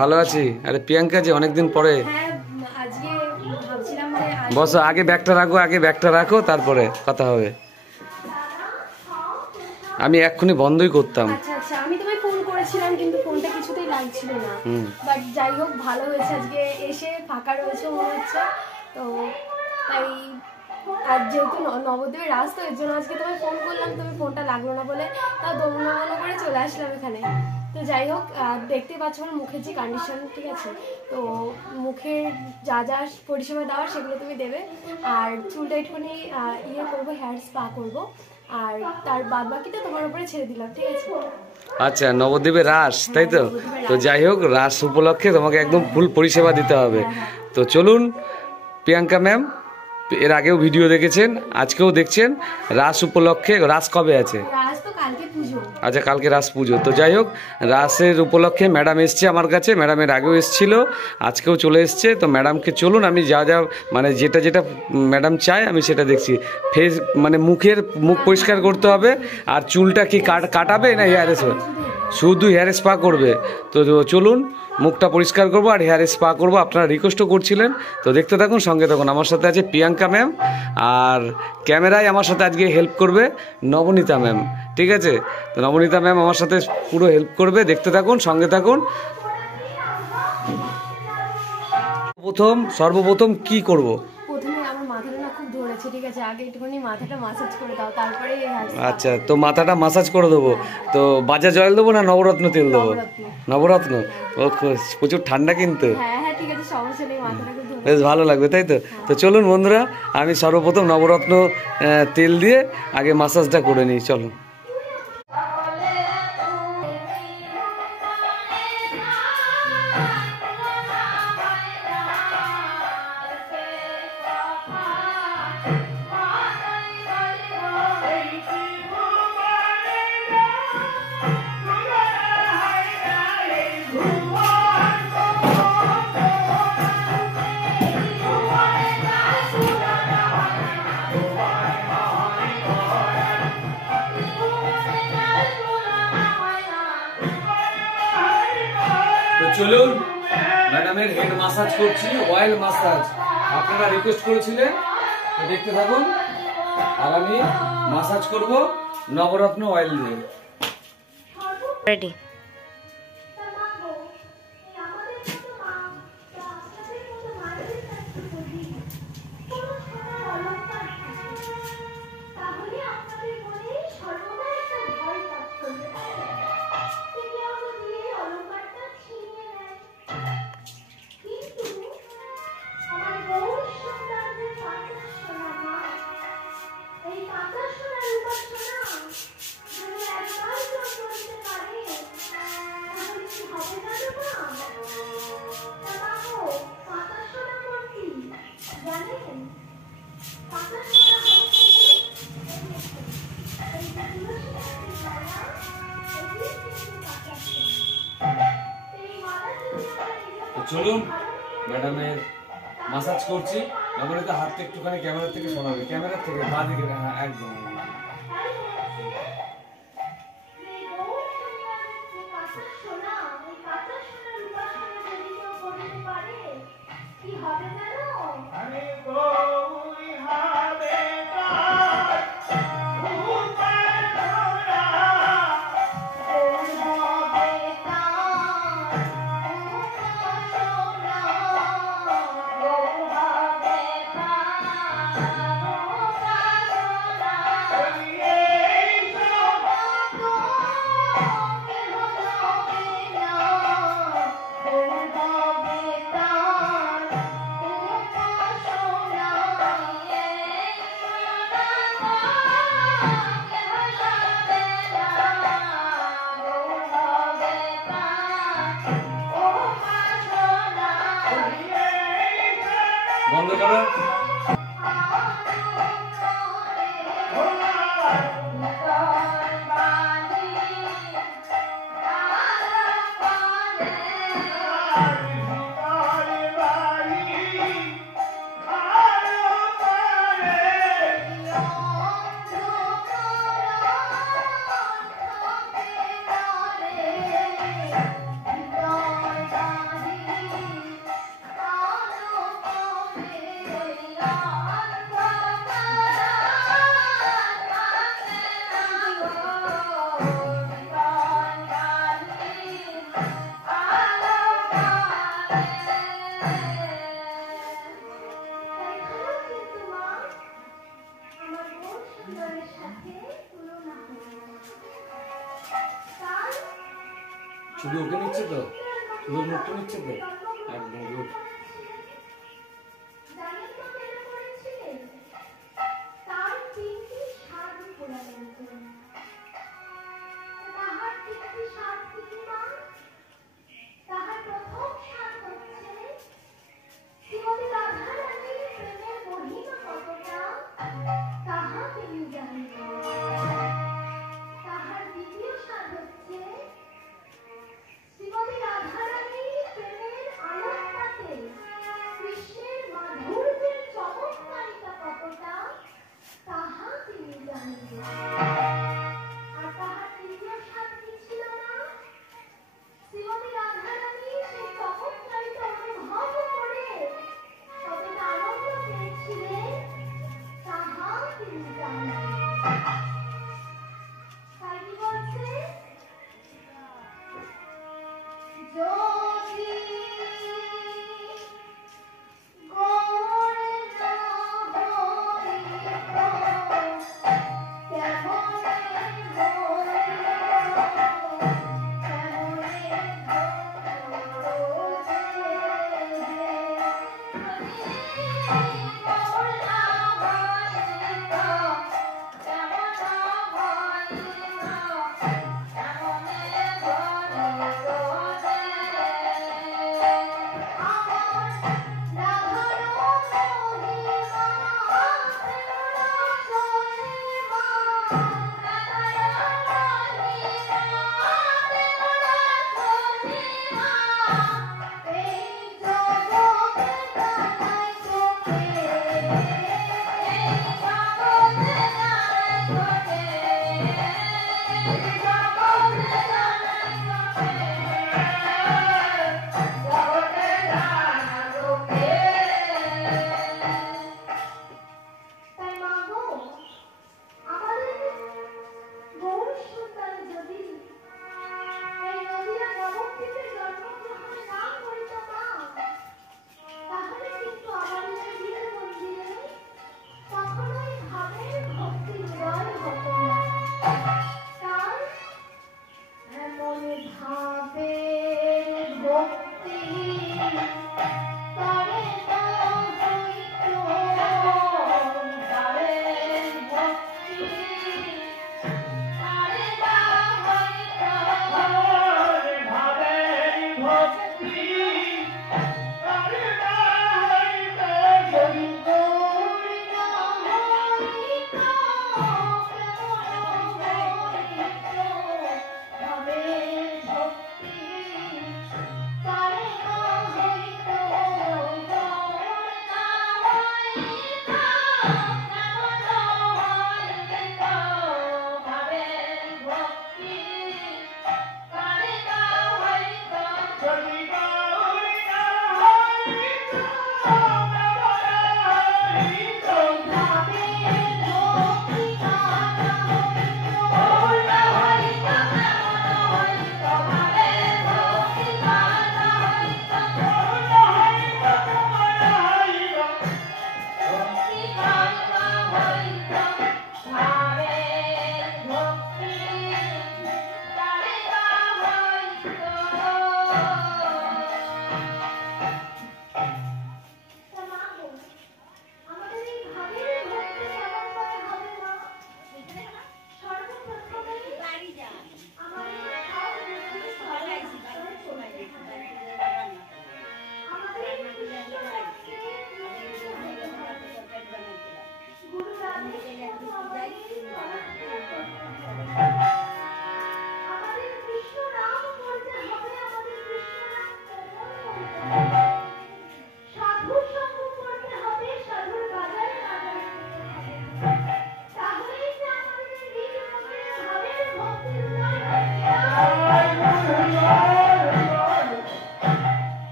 ভালো আছি। আরে প্রিয়াঙ্কা যে অনেকদিন পরে। বসো, আগে ব্যাগটা রাখো তারপরে কথা হবে। আমি এক্ষুনি বন্ধই করতাম। আচ্ছা, আমি তোমায় ফোন করেছিলাম কিন্তু ফোনটা কিছুতেই লাগছিল না। বাট যাই হোক, ভালো হয়েছে আজকে এসে ফাঁকা রয়েছে মনে হচ্ছে। তো তাই আর যেহেতু নবদ্বীপের রাস্তা, এর জন্য আজকে তোমায় ফোন করলাম, তুমি ফোনটা লাগলো না বলে তাও দমনা করে চলে আসলাম এখানে। তো যাই হোক, দেখতে পাচ্ছ আমার মুখের যে কন্ডিশন, ঠিক আছে? তো মুখের যা যা পরিষেবা দেওয়ার সেগুলো তুমি দেবে। আর চুলটা একটুখানি ইয়ে করবো, হেয়ার স্পা করবো, আর তার বাদ বাকিটা তোমার উপরে ছেড়ে দিলাম, ঠিক আছে? আচ্ছা, নবদ্বীপের রাস, তাই তো? তো যাই হোক, রাস উপলক্ষে তোমাকে একদম ফুল পরিষেবা দিতে হবে। তো চলুন, প্রিয়াঙ্কা ম্যাম এর আগেও ভিডিও দেখেছেন, আজকেও দেখছেন। রাস উপলক্ষে, রাস কবে আছে? আচ্ছা, কালকে রাস পুজো। তো যাই হোক, রাসের উপলক্ষে ম্যাডাম এসছে আমার কাছে। ম্যাডামের আগেও এসেছিল, আজকেও চলে এসছে। তো ম্যাডামকে চলুন, আমি যা যা মানে যেটা ম্যাডাম চায় আমি সেটা দেখছি। ফেস মানে মুখ পরিষ্কার করতে হবে। আর চুলটা কি কাটাবে না হেয়ার স্পা? শুধু হেয়ার স্পা করবে। তো চলুন, মুখটা পরিষ্কার করবো আর হেয়ার স্পা করবো। আপনারা রিকোয়েস্টও করছিলেন, তো দেখতে থাকুন, সঙ্গে থাকুন। আমার সাথে আছে প্রিয়াঙ্কা ম্যাম, আর ক্যামেরায় আমার সাথে আজকে হেল্প করবে নবনীতা ম্যাম, ঠিক আছে? তো নবনীতা ম্যাম আমার সাথে পুরো হেল্প করবে, দেখতে থাকুন, সঙ্গে থাকুন। সর্বপ্রথম কি করব? আচ্ছা, তো মাথাটা মাসাজ করে দেবো। তো বাজাজ অয়েল দেবো না নবরত্ন তেল দেবো? নবরত্ন। ও, প্রচুর ঠান্ডা কিন্তু। বেশ ভালো লাগবে, তাই তো? তো চলুন বন্ধুরা, আমি সর্বপ্রথম নবরত্ন তেল দিয়ে আগে মাসাজটা করে নিই, চলো। চলুন, ম্যাডামের হেড মাসাজ করছি, অয়েল মাসাজ। আপনারা রিকোয়েস্ট করেছিলেন, তো দেখতে থাকুন। আর আমি মাসাজ করব নবরত্ন অয়েল দিয়ে। রেডি। চলুন, ম্যাডামের মাসাজ করছি। নবনীতা হাতটা একটুখানি ক্যামেরা থেকে সরাবে, ক্যামেরা থেকে বাঁ দিকে, হ্যাঁ একদম। বন্ধ করো। শুধু ওকে নিচ্ছে তো, শুধু মুখটা নিচ্ছে তো, একদম গুড।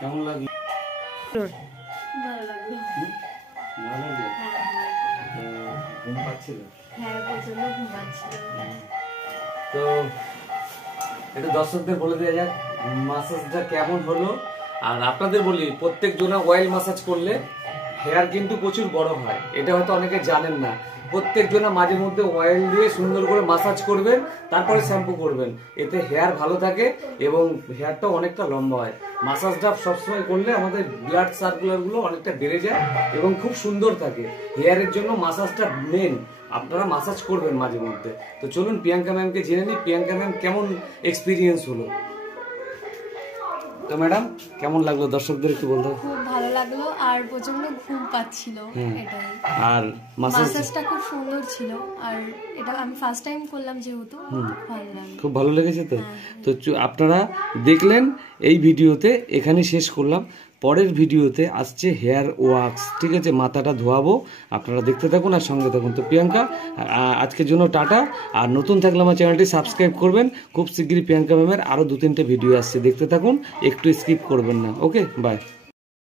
কেমন লাগলো? ভালো লাগলো। ভালো লাগলো? ঘুম পাচ্ছিল? হ্যাঁ, প্রচন্ড ঘুম পাচ্ছিল। তো একটু দর্শকদের বলে দেওয়া যাক মাসাজটা কেমন হলো। আর আপনাদের বলি, প্রত্যেক জনা অয়েল মাসাজ করলে হেয়ার কিন্তু প্রচুর বড় হয়, এটা হয়তো অনেকে জানেন না। প্রত্যেক জনা মাঝে মধ্যে অয়েল দিয়ে সুন্দর করে মাসাজ করবেন, তারপরে শ্যাম্পু করবেন, এতে হেয়ার ভালো থাকে এবং হেয়ারটাও অনেকটা লম্বা হয়। মাসাজটা সবসময় করলে আমাদের ব্লাড সার্কুলারগুলো অনেকটা বেড়ে যায় এবং খুব সুন্দর থাকে। হেয়ারের জন্য মাসাজটা মেন, আপনারা মাসাজ করবেন মাঝে মধ্যে। তো চলুন প্রিয়াঙ্কা ম্যামকে জেনে নিই, প্রিয়াঙ্কা ম্যাম কেমন এক্সপিরিয়েন্স হলো। তো ম্যাডাম কেমন লাগলো দর্শকদের একটু বলতে হবে। খুব ভালো লাগলো আর প্রচন্ড ঘুম পাচ্ছিল, এটাই। আর মাসাজ মাসাজটা খুব সুন্দর ছিল আর এটা আমি ফার্স্ট টাইম করলাম যেহেতু ভালো লাগলো। খুব ভালো লেগেছে। তো তো আপনারা দেখলেন এই ভিডিওতে, এখানে শেষ করলাম। পরের ভিডিওতে আসছে হেয়ার ওয়াক্স, ঠিক আছে, মাথাটা ধোয়াবো, আপনারা দেখতে থাকুন আর সঙ্গে থাকুন। তো প্রিয়াঙ্কা আজকের জন্য টাটা। আর নতুন থাকলে আমার চ্যানেলটি সাবস্ক্রাইব করবেন। খুব শীঘ্রই প্রিয়াঙ্কা ম্যামের আরও 2-3টে ভিডিও আসছে, দেখতে থাকুন, একটু স্কিপ করবেন না। ওকে, বাই।